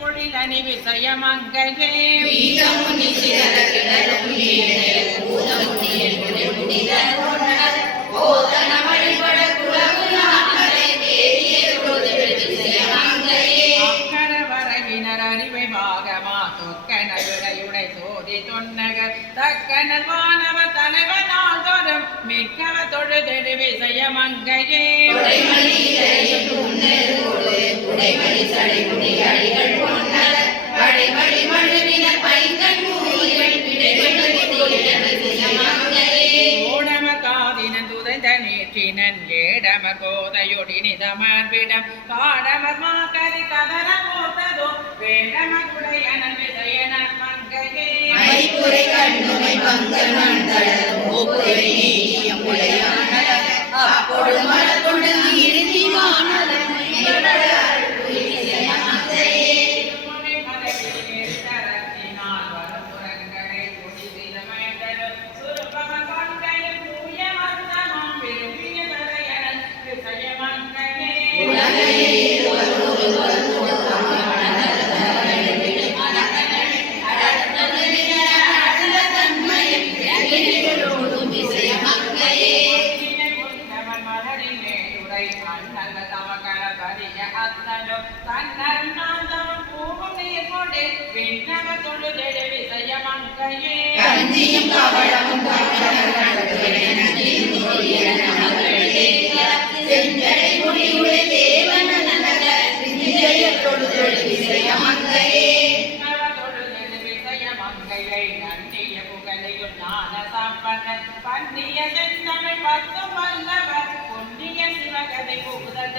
பொழிலணி விசயமங்கையே அக்கரவரகினர் அறிவை பாகமா தொக்கனவிடையுடை சோதி தொன்னகர் தக்கனர் வானவ தலைவனால் தோறும் மிக்கவ தொழுதெடு விசயமங்கையே ஏடமர் கோதையொடி நிதமார்பிடம் காடமர் மாக்கரி கதர போட்டதோ வேடமர் உடையன விசயன மங்கையே மைப்புரை கண்ணுமை பங்கனான் தளரும் ஓப்புரை நீயம் உடையான அப்பொடு மலர் கொண்டு இறுதி வானலம் பன்னிய செந்தமிழ் பத்து வல்லவர் பொன்னிய சிவகதை புகுதல்